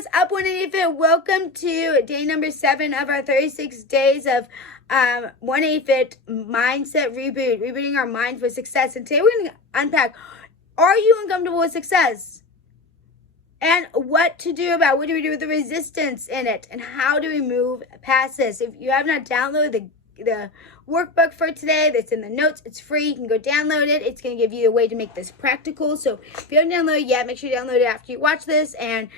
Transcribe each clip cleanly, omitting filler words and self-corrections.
what's up, 180 Welcome to day number 7 of our 36 days of 180 mindset reboot, rebooting our mind for success. And today we're going to unpack, are you uncomfortable with success? And what to do about, what do we do with the resistance in it? And how do we move past this? If you have not downloaded the workbook for today that's in the notes, it's free. You can go download it. It's going to give you a way to make this practical. So if you haven't downloaded it yet, make sure you download it after you watch this and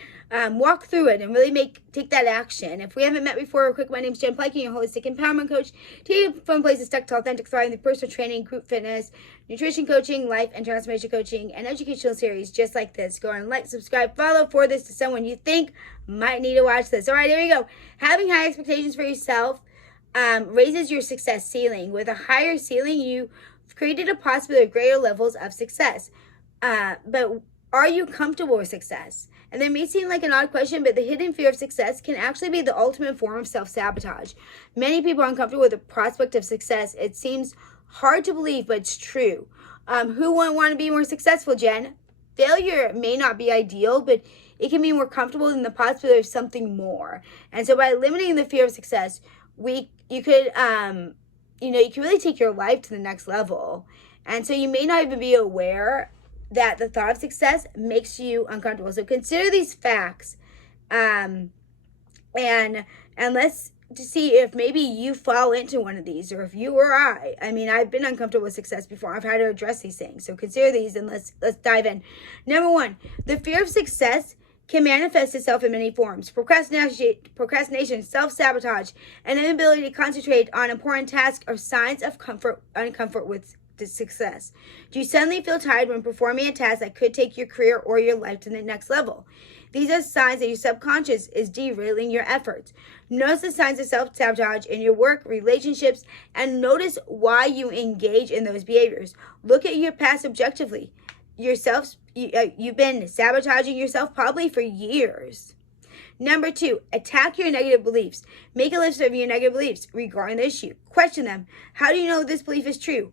walk through it and really take that action. If we haven't met before, real quick, my name is Jen Pleiken, your holistic empowerment coach. Take you from places stuck to authentic thriving through personal training, group fitness, nutrition coaching, life and transformation coaching, and educational series just like this. Go on, like, subscribe, follow, forward this to someone you think might need to watch this. All right, here we go. Having high expectations for yourself raises your success ceiling. With a higher ceiling, you've created a possibility of greater levels of success. But are you comfortable with success? And that may seem like an odd question, but the hidden fear of success can actually be the ultimate form of self-sabotage. Many people are uncomfortable with the prospect of success. It seems hard to believe, but it's true. Who wouldn't want to be more successful, Jen? Failure may not be ideal, but it can be more comfortable than the possibility of something more. And so by eliminating the fear of success, you could really take your life to the next level. And so you may not even be aware that the thought of success makes you uncomfortable. So consider these facts, and let's see if maybe you fall into one of these, or if you or I've been uncomfortable with success before. I've had to address these things. So consider these and let's dive in. Number 1, the fear of success can manifest itself in many forms. Procrastination, self-sabotage, and inability to concentrate on important tasks are signs of uncomfort with success. Do you suddenly feel tired when performing a task that could take your career or your life to the next level? These are signs that your subconscious is derailing your efforts. Notice the signs of self-sabotage in your work, relationships, and notice why you engage in those behaviors. Look at your past objectively. You've been sabotaging yourself probably for years. Number 2, attack your negative beliefs. Make a list of your negative beliefs regarding the issue. Question them. How do you know this belief is true?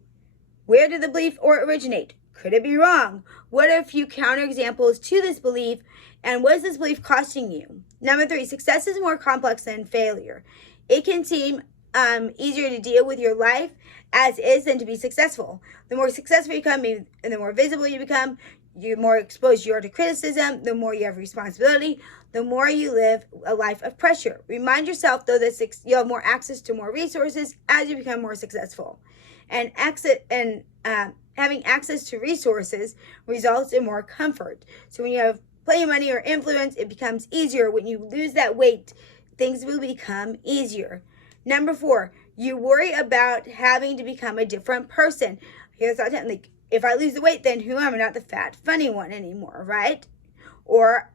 Where did the belief originate? Could it be wrong? What are a few counterexamples to this belief? And what is this belief costing you? Number 3, success is more complex than failure. It can seem easier to deal with your life as is than to be successful. The more successful you become, and the more visible you become, the more exposed you are to criticism, the more you have responsibility, the more you live a life of pressure. Remind yourself, though, that you'll have more access to more resources as you become more successful. And having access to resources results in more comfort. So when you have plenty of money or influence, it becomes easier. When you lose that weight, things will become easier. Number 4, you worry about having to become a different person. Here's the thought, like, if I lose the weight, then who am I? Not the fat, funny one anymore, right? Or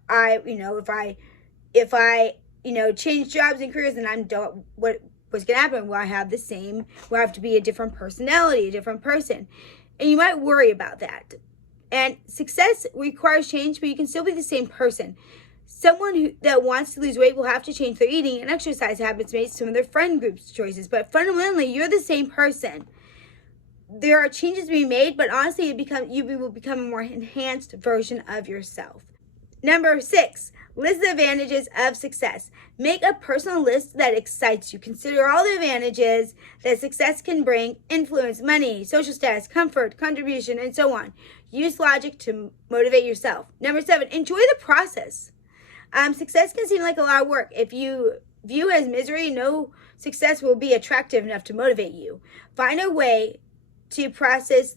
if I change jobs and careers, then what's going to happen? Will I have to be a different personality, a different person? And you might worry about that. And success requires change, but you can still be the same person. Someone that wants to lose weight will have to change their eating and exercise habits, maybe some of their friend groups choices. But fundamentally, you're the same person. There are changes to be made, but honestly, you will become a more enhanced version of yourself. Number 6, list the advantages of success. Make a personal list that excites you. Consider all the advantages that success can bring: influence, money, social status, comfort, contribution, and so on. Use logic to motivate yourself. Number 7, enjoy the process. Success can seem like a lot of work. If you view it as misery, no success will be attractive enough to motivate you. Find a way to process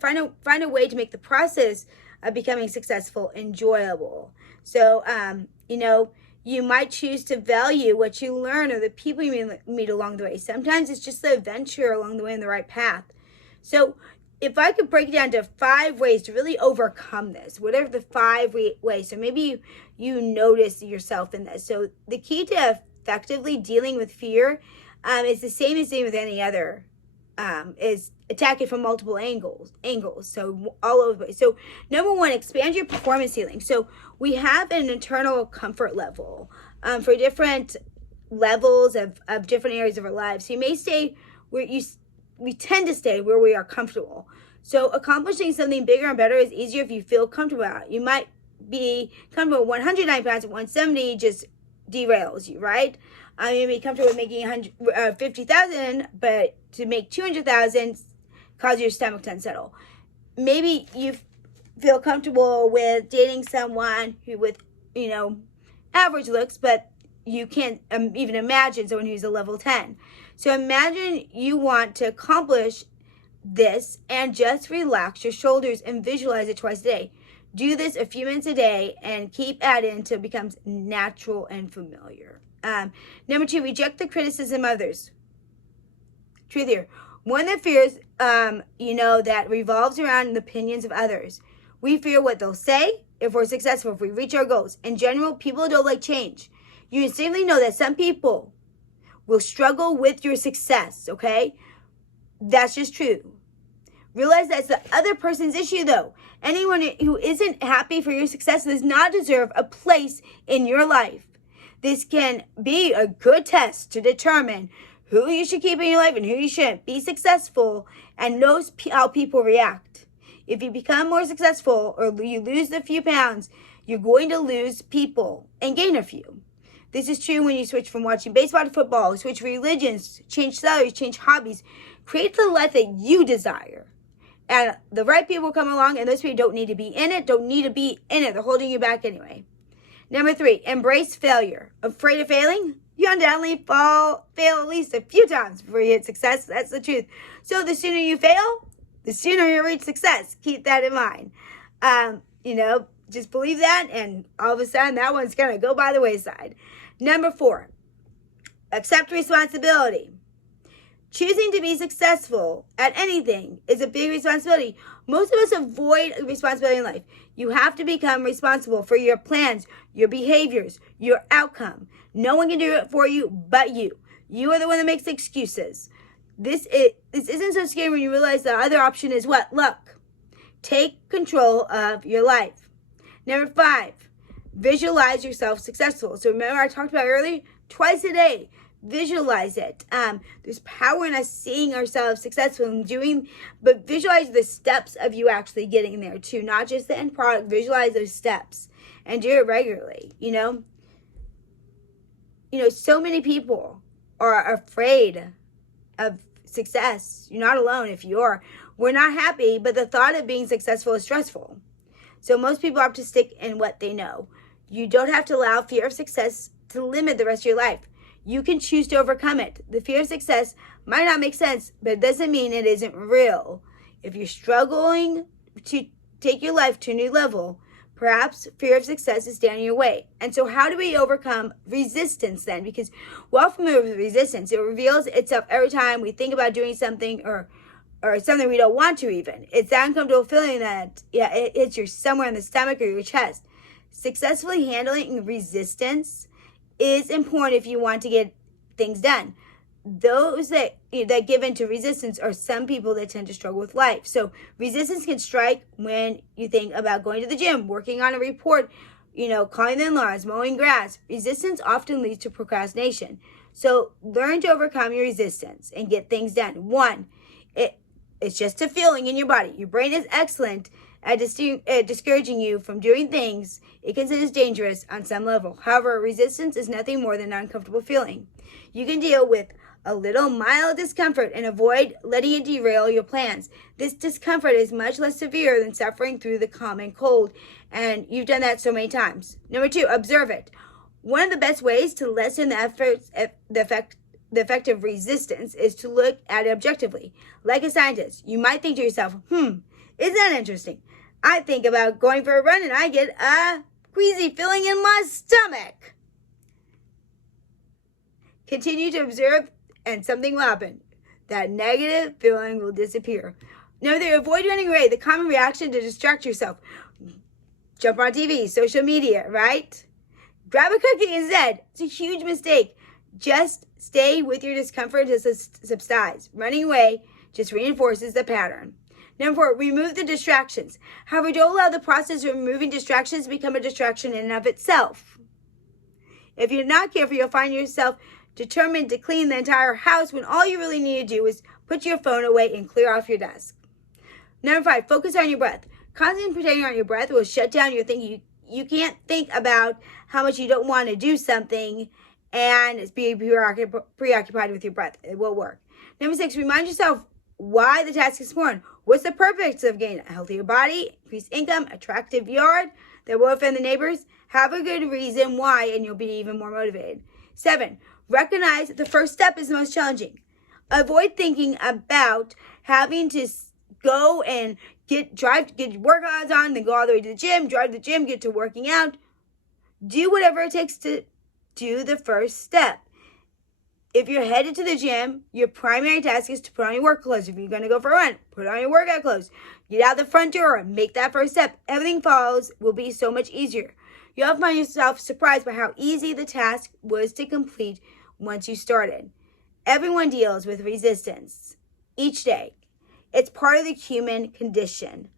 find a way to make the process of becoming successful enjoyable. So, you might choose to value what you learn or the people you meet along the way. Sometimes it's just the adventure along the way in the right path. So if I could break it down to 5 ways to really overcome this, whatever the 5 ways. So maybe you notice yourself in this. So the key to effectively dealing with fear is the same as dealing with any other, is attack it from multiple angles. So all over the place. So number 1, expand your performance ceiling. So we have an internal comfort level for different levels of different areas of our lives. So you may stay where we tend to stay where we are comfortable. So accomplishing something bigger and better is easier if you feel comfortable about it. You might be comfortable with 109 pounds at 170 just derails you, right? You may be comfortable with making 50,000, but to make 200,000 causes your stomach to unsettle. Maybe you feel comfortable with dating someone who with, average looks, but you can't even imagine someone who's a level 10. So imagine you want to accomplish this and just relax your shoulders and visualize it twice a day. Do this a few minutes a day and keep at it until it becomes natural and familiar. Number 2, reject the criticism of others. Truth here. One that fears, that revolves around the opinions of others. We fear what they'll say if we're successful, if we reach our goals. In general, people don't like change. You instinctively know that some people will struggle with your success, okay? That's just true. Realize that's the other person's issue, though. Anyone who isn't happy for your success does not deserve a place in your life. This can be a good test to determine who you should keep in your life and who you shouldn't. Be successful and know how people react. If you become more successful or you lose a few pounds, you're going to lose people and gain a few. This is true when you switch from watching baseball to football, switch religions, change salaries, change hobbies. Create the life that you desire. And the right people come along, and those people don't need to be in it, They're holding you back anyway. Number 3, embrace failure. Afraid of failing? You undoubtedly fail at least a few times before you hit success. That's the truth. So the sooner you fail, the sooner you reach success. Keep that in mind. Just believe that, and all of a sudden that one's going to go by the wayside. Number 4, accept responsibility. Choosing to be successful at anything is a big responsibility. Most of us avoid responsibility in life. You have to become responsible for your plans, your behaviors, your outcome. No one can do it for you but you. You are the one that makes excuses. This isn't so scary when you realize the other option is what? Luck. Take control of your life. Number 5, visualize yourself successful. So remember I talked about earlier? Twice a day. Visualize it. There's power in us seeing ourselves successful and doing, but visualize the steps of you actually getting there too, not just the end product. Visualize those steps and do it regularly. So many people are afraid of success. You're not alone if you are. We're not happy, but the thought of being successful is stressful. So most people have to stick in what they know. You don't have to allow fear of success to limit the rest of your life. You can choose to overcome it. The fear of success might not make sense, but it doesn't mean it isn't real. If you're struggling to take your life to a new level, perhaps fear of success is standing in your way. And so how do we overcome resistance then? Because we're all familiar with resistance. It reveals itself every time we think about doing something or something we don't want to even. It's that uncomfortable feeling that, it hits you somewhere in the stomach or your chest. Successfully handling resistance is important if you want to get things done. Those that give into resistance are some people that tend to struggle with life. So resistance can strike when you think about going to the gym, working on a report, calling the in-laws, mowing grass. Resistance often leads to procrastination. So learn to overcome your resistance and get things done. 1, it's just a feeling in your body. Your brain is excellent at discouraging you from doing things it considers dangerous on some level. However, resistance is nothing more than an uncomfortable feeling. You can deal with a little mild discomfort and avoid letting it derail your plans. This discomfort is much less severe than suffering through the common cold, and you've done that so many times. Number 2, observe it. One of the best ways to lessen the effect of resistance is to look at it objectively. Like a scientist, you might think to yourself, isn't that interesting? I think about going for a run and I get a queasy feeling in my stomach. Continue to observe and something will happen. That negative feeling will disappear. Number 3, avoid running away. The common reaction to distract yourself. Jump on TV, social media, right? Grab a cookie instead. It's a huge mistake. Just stay with your discomfort to subsides. Running away just reinforces the pattern. Number 4, remove the distractions. However, don't allow the process of removing distractions to become a distraction in and of itself. If you're not careful, you'll find yourself determined to clean the entire house when all you really need to do is put your phone away and clear off your desk. Number 5, focus on your breath. Concentrating on your breath will shut down your thinking. you can't think about how much you don't want to do something and be preoccupied with your breath. It will work. Number 6, remind yourself why the task is important. What's the purpose of getting a healthier body, increased income, attractive yard that will offend the neighbors? Have a good reason why, and you'll be even more motivated. 7, recognize the first step is the most challenging. Avoid thinking about having to go and get workouts on, then go all the way to the gym, drive to the gym, get to working out. Do whatever it takes to do the first step. If you're headed to the gym, your primary task is to put on your work clothes. If you're going to go for a run, put on your workout clothes. Get out the front door and make that first step. Everything follows will be so much easier. You'll find yourself surprised by how easy the task was to complete once you started. Everyone deals with resistance each day. It's part of the human condition.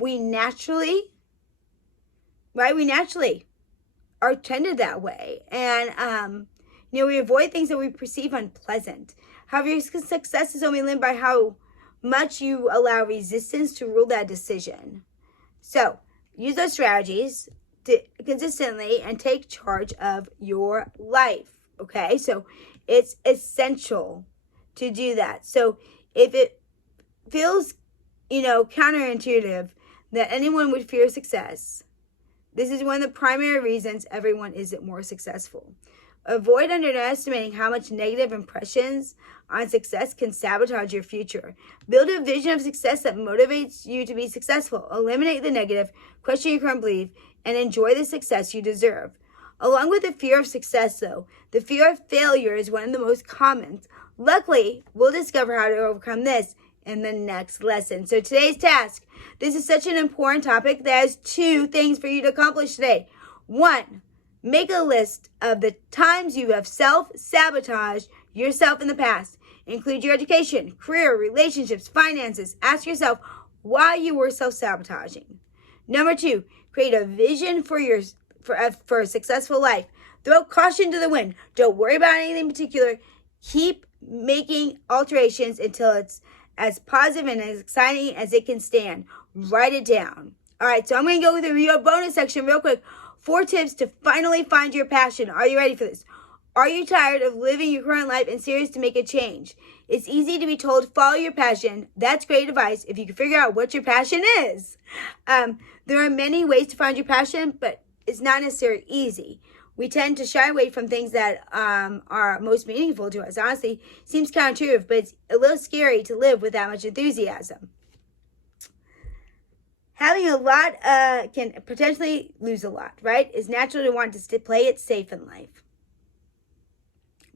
We naturally are tended that way. And, we avoid things that we perceive unpleasant. However, your success is only limited by how much you allow resistance to rule that decision. So, use those strategies consistently and take charge of your life. Okay? So, it's essential to do that. So, if it feels, counterintuitive that anyone would fear success, this is one of the primary reasons everyone isn't more successful. Avoid underestimating how much negative impressions on success can sabotage your future. Build a vision of success that motivates you to be successful. Eliminate the negative, question your current belief, and enjoy the success you deserve. Along with the fear of success, though, the fear of failure is one of the most common. Luckily, we'll discover how to overcome this in the next lesson. So today's task, this is such an important topic that has 2 things for you to accomplish today. 1, make a list of the times you have self-sabotaged yourself in the past. Include your education, career, relationships, finances. Ask yourself why you were self-sabotaging. Number 2, create a vision for a successful life. Throw caution to the wind. Don't worry about anything in particular. Keep making alterations until it's as positive and as exciting as it can stand. Write it down. All right, so I'm going to go through your bonus section real quick. 4 tips to finally find your passion. Are you ready for this? Are you tired of living your current life and serious to make a change? It's easy to be told, follow your passion. That's great advice if you can figure out what your passion is. There are many ways to find your passion, but it's not necessarily easy. We tend to shy away from things that are most meaningful to us. Honestly, seems counterintuitive, but it's a little scary to live with that much enthusiasm. Having a lot can potentially lose a lot, right? It's natural to want to play it safe in life.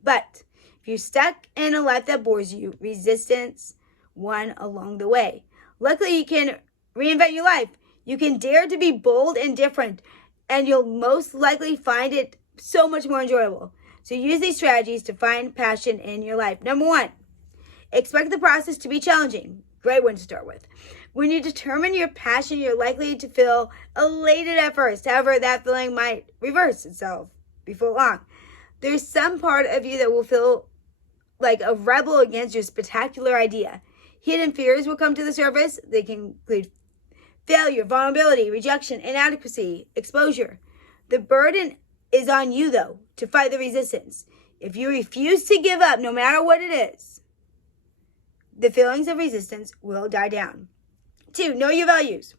But if you're stuck in a life that bores you, resistance won along the way. Luckily, you can reinvent your life. You can dare to be bold and different, and you'll most likely find it so much more enjoyable. So use these strategies to find passion in your life. Number 1, expect the process to be challenging. Great one to start with. When you determine your passion, you're likely to feel elated at first. However, that feeling might reverse itself before long. There's some part of you that will feel like a rebel against your spectacular idea. Hidden fears will come to the surface. They can include failure, vulnerability, rejection, inadequacy, exposure. The burden is on you, though, to fight the resistance. If you refuse to give up, no matter what it is, the feelings of resistance will die down. 2, know your values.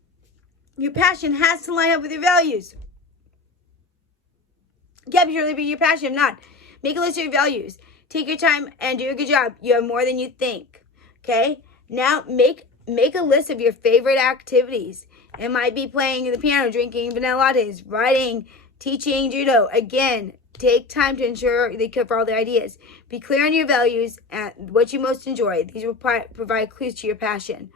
Your passion has to line up with your values. You can't purely be your passion. If not, make a list of your values. Take your time and do a good job. You have more than you think. Okay? Now, make a list of your favorite activities. It might be playing the piano, drinking vanilla lattes, writing, teaching judo. Again, take time to ensure they cover all the ideas. Be clear on your values and what you most enjoy. These will provide clues to your passion.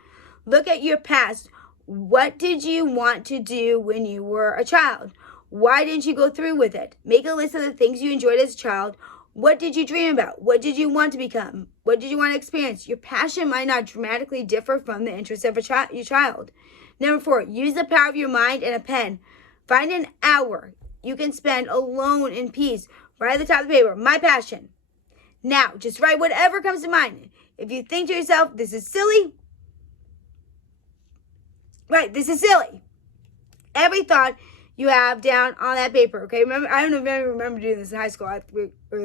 Look at your past. What did you want to do when you were a child? Why didn't you go through with it? Make a list of the things you enjoyed as a child. What did you dream about? What did you want to become? What did you want to experience? Your passion might not dramatically differ from the interests of your child. Number 4, use the power of your mind and a pen. Find an hour you can spend alone in peace. Write at the top of the paper, my passion. Now, just write whatever comes to mind. If you think to yourself, this is silly, right, this is silly. Every thought you have down on that paper. Okay, remember, I don't know if I remember doing this in high school or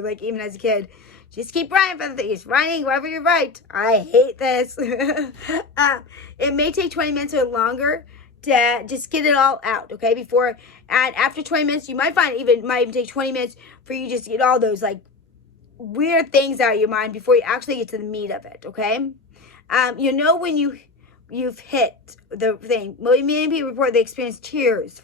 like even as a kid. Just keep writing for things. Writing wherever you write. I hate this. It may take 20 minutes or longer to just get it all out, okay? Before and after 20 minutes, you might find it might even take 20 minutes for you just to get all those like weird things out of your mind before you actually get to the meat of it, okay? You know when you've hit the thing. Well, many people report they experience tears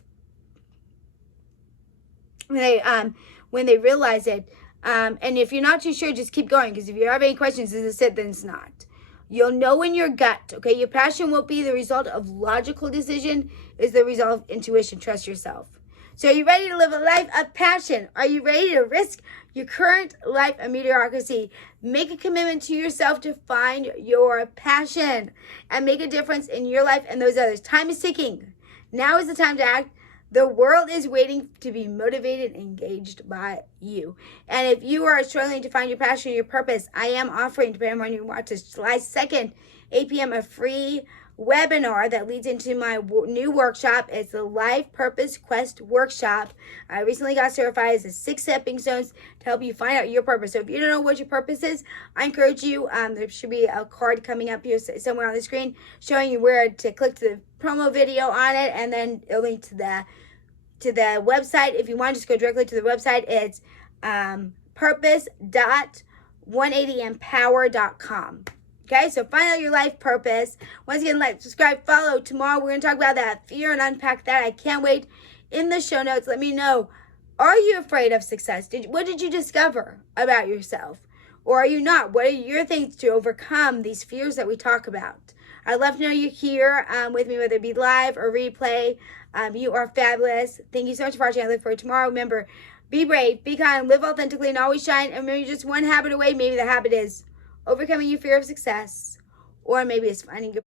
when they realize it. And if you're not too sure, just keep going, because if you have any questions, is this it? Then it's not. You'll know in your gut, okay? Your passion won't be the result of logical decision, it's the result of intuition. Trust yourself. So are you ready to live a life of passion? Are you ready to risk your current life of mediocrity? Make a commitment to yourself to find your passion and make a difference in your life and those others. Time is ticking. Now is the time to act. The world is waiting to be motivated and engaged by you. And if you are struggling to find your passion and your purpose, I am offering, depending on when you watch this, July 2nd, 8 p.m., a free webinar that leads into my new workshop. It's the Life Purpose Quest Workshop. I recently got certified as the 6 stepping stones to help you find out your purpose. So if you don't know what your purpose is, I encourage you, there should be a card coming up here somewhere on the screen showing you where to click to the promo video on it, and then a link to the website. If you want, just go directly to the website. It's purpose.180empower.com. Okay, so find out your life purpose. Once again, like, subscribe, follow. Tomorrow we're going to talk about that fear and unpack that. I can't wait. In the show notes, let me know, are you afraid of success? What did you discover about yourself? Or are you not? What are your things to overcome these fears that we talk about? I'd love to know you're here with me, whether it be live or replay. You are fabulous. Thank you so much for watching. I look forward to tomorrow. Remember, be brave, be kind, live authentically, and always shine. And remember, you're just one habit away. Maybe the habit is overcoming your fear of success, or maybe it's finding your